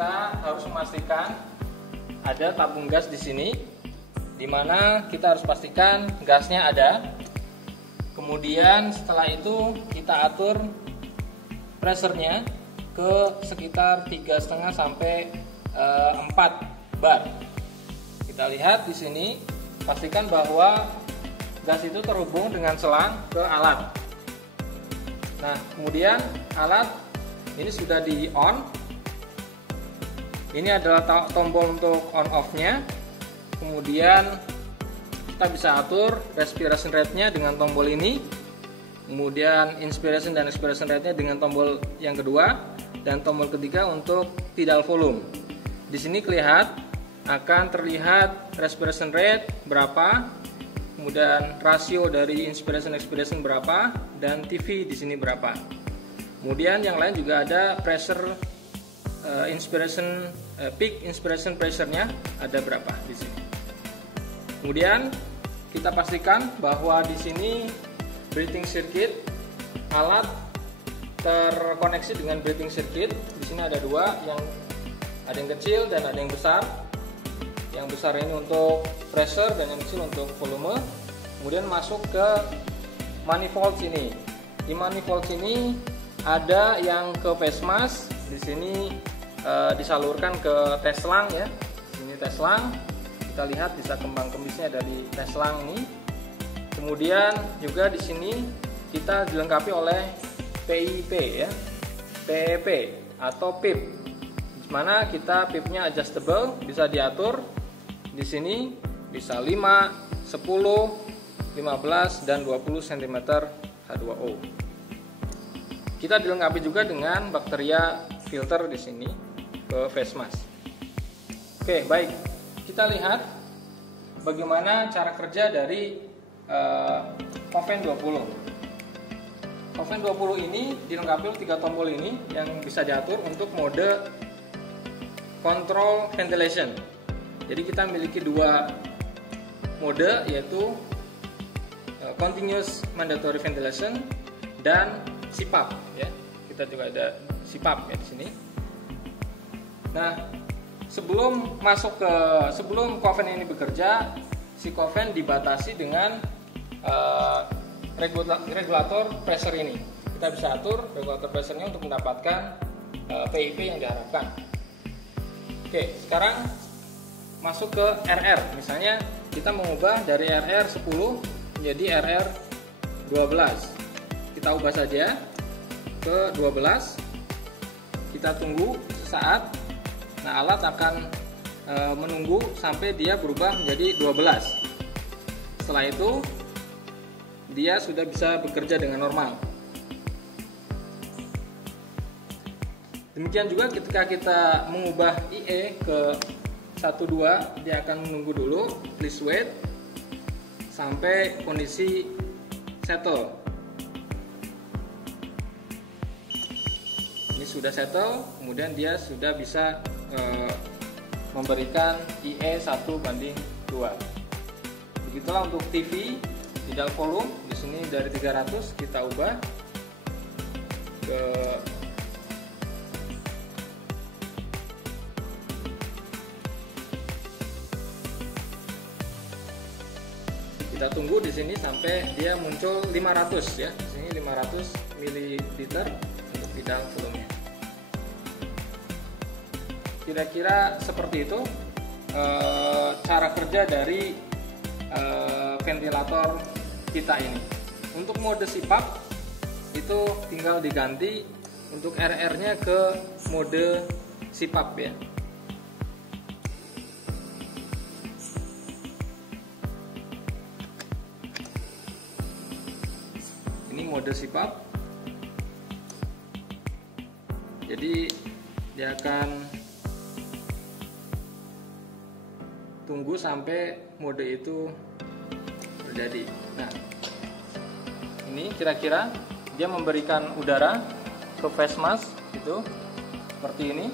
kita harus memastikan ada tabung gas di sini, dimana kita harus pastikan gasnya ada. Kemudian setelah itu kita atur pressurnya ke sekitar 3,5 sampai 4 bar. Kita lihat di sini, pastikan bahwa gas itu terhubung dengan selang ke alat. Nah, kemudian alat ini sudah di on. Ini adalah tombol untuk on off-nya. Kemudian kita bisa atur respiration rate-nya dengan tombol ini. Kemudian inspiration dan expiration rate-nya dengan tombol yang kedua, dan tombol ketiga untuk tidal volume. Di sini akan terlihat respiration rate berapa, kemudian rasio dari inspiration expiration berapa, dan TV di sini berapa. Kemudian yang lain juga ada pressure peak inspiration pressure-nya ada berapa di sini. Kemudian kita pastikan bahwa di sini breathing circuit, alat terkoneksi dengan breathing circuit. Di sini ada dua, ada yang kecil dan ada yang besar. Yang besar ini untuk pressure dan yang kecil untuk volume. Kemudian masuk ke manifold sini. Di manifold sini ada yang ke phase mask. Di sini disalurkan ke tes selang ya. Ini tes selang. Kita lihat bisa kembang kembisnya dari tes selang ini. Kemudian juga di sini kita dilengkapi oleh PIP ya, PEP atau PIP, di mana kita PIP-nya adjustable, bisa diatur. Di sini bisa 5, 10, 15 dan 20 cm H2O. Kita dilengkapi juga dengan bakteria filter di sini ke face mask. Oke, baik. Kita lihat bagaimana cara kerja dari Coven 20. Coven 20 ini dilengkapi oleh 3 tombol ini yang bisa diatur untuk mode control ventilation. Jadi kita memiliki 2 mode, yaitu continuous mandatory ventilation dan CPAP ya. Kita juga ada CPAP ya di sini. Nah, sebelum Coven ini bekerja, si Coven dibatasi dengan regulator pressure ini. Kita bisa atur regulator pressure-nya untuk mendapatkan PIP yang diharapkan. Oke, sekarang masuk ke RR. Misalnya kita mengubah dari RR 10 menjadi RR 12. Kita ubah saja ke 12. Kita tunggu sesaat. Nah, alat akan menunggu sampai dia berubah menjadi 12. Setelah itu dia sudah bisa bekerja dengan normal. Demikian juga ketika kita mengubah IE ke 12, dia akan menunggu dulu, please wait, sampai kondisi settle. Ini sudah settle, kemudian dia sudah bisa memberikan IE 1:2. Begitulah untuk TV. Tidal volume di sini dari 300 kita ubah ke kita tunggu di sini sampai dia muncul 500 ya. Di sini 500 ml untuk tidal volumenya. Kira-kira seperti itu cara kerja dari ventilator kita ini. Untuk mode CPAP itu tinggal diganti untuk RR-nya ke mode CPAP ya. Ini mode CPAP. Jadi dia akan tunggu sampai mode itu terjadi. Nah, ini kira-kira dia memberikan udara ke face mask itu seperti ini.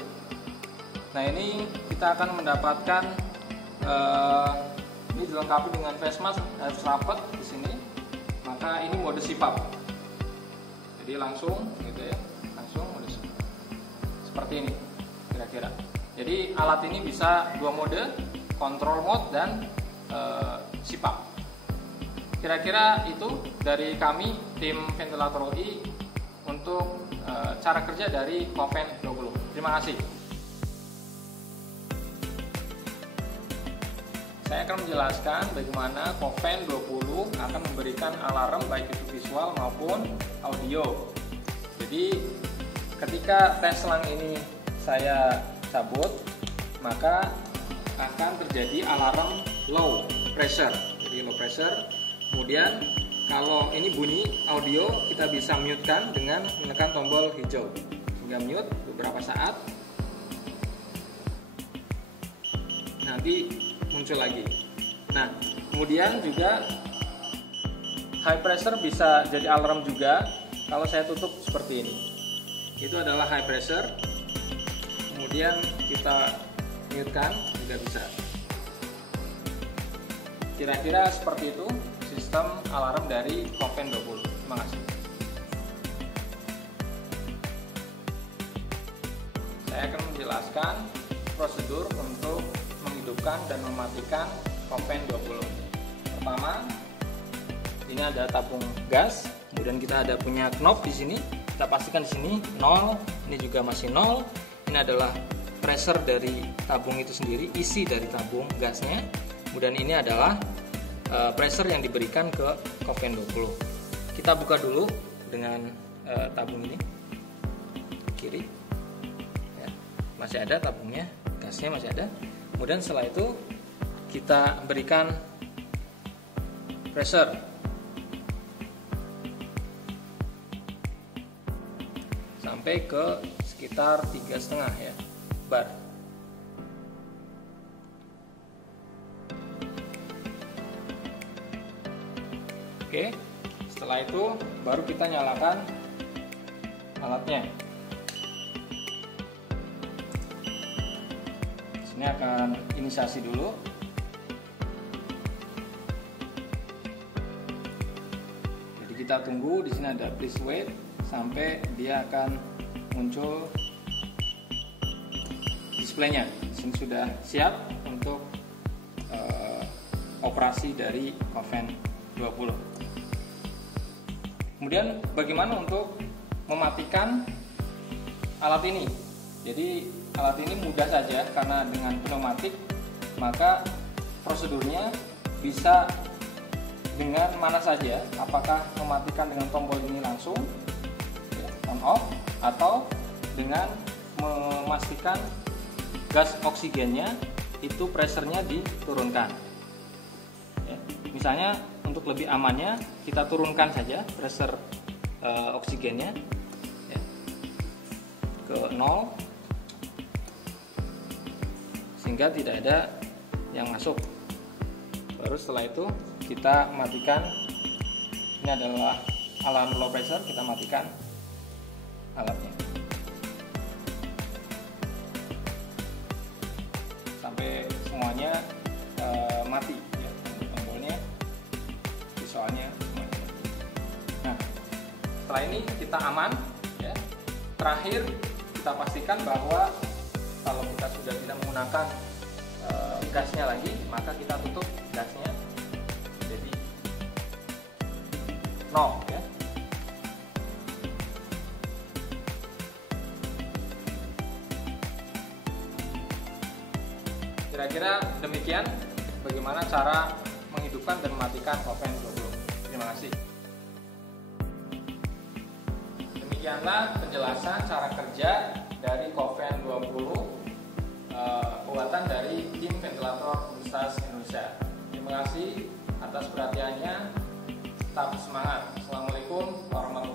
Nah, ini kita akan mendapatkan ini dilengkapi dengan face mask harus rapat di sini. Maka ini mode CPAP. Jadi langsung gitu ya, langsung mode CPAP. Seperti ini kira-kira. Jadi alat ini bisa dua mode, control mode dan sipap. Kira-kira itu dari kami tim Ventilator UI untuk cara kerja dari Koven 20. Terima kasih. Saya akan menjelaskan bagaimana Koven 20 akan memberikan alarm baik itu visual maupun audio. Jadi ketika tes selang ini saya cabut, maka akan terjadi alarm low pressure. Jadi low pressure. Kemudian kalau ini bunyi audio, kita bisa mute-kan dengan menekan tombol hijau hingga mute beberapa saat. Nanti muncul lagi. Nah, kemudian juga high pressure bisa jadi alarm juga kalau saya tutup seperti ini. Itu adalah high pressure. Kemudian kita mute-kan juga bisa. Kira-kira seperti itu sistem alarm dari Koven 20. Terima kasih. Saya akan menjelaskan prosedur untuk menghidupkan dan mematikan Koven 20. Pertama, ini ada tabung gas, kemudian kita ada punya knob di sini. Kita pastikan di sini 0, ini juga masih 0. Ini adalah pressure dari tabung itu sendiri, isi dari tabung gasnya. Kemudian ini adalah pressure yang diberikan ke Koven 20. Kita buka dulu dengan tabung ini kiri. Ya, masih ada tabungnya, gasnya masih ada. Kemudian setelah itu kita berikan pressure sampai ke sekitar 3,5 ya bar. Oke, setelah itu baru kita nyalakan alatnya. Ini akan inisiasi dulu. Jadi kita tunggu, di sini ada please wait sampai dia akan muncul displaynya. Di sini sudah siap untuk operasi dari Koven 20. Kemudian bagaimana untuk mematikan alat ini? Jadi alat ini mudah saja karena dengan pneumatik, maka prosedurnya bisa dengan mana saja, apakah mematikan dengan tombol ini langsung ya, on off, atau dengan memastikan gas oksigennya itu pressure-nya diturunkan ya. Misalnya untuk lebih amannya kita turunkan saja pressure oksigennya ya, ke 0 sehingga tidak ada yang masuk. Baru setelah itu kita matikan. Ini adalah alarm low pressure, kita matikan alatnya sampai semuanya mati ya, tombolnya, visualnya semuanya. Nah, setelah ini kita aman ya. Terakhir kita pastikan bahwa kalau kita sudah tidak menggunakan gasnya lagi, maka kita tutup gasnya jadi 0 ya. Kira-kira demikian bagaimana cara menghidupkan dan mematikan Koven 20. Terima kasih. Demikianlah penjelasan cara kerja dari Koven 20 buatan dari tim Ventilator Universitas Indonesia. Terima kasih atas perhatiannya. Tetap semangat. Assalamualaikum warahmatullahi wabarakatuh.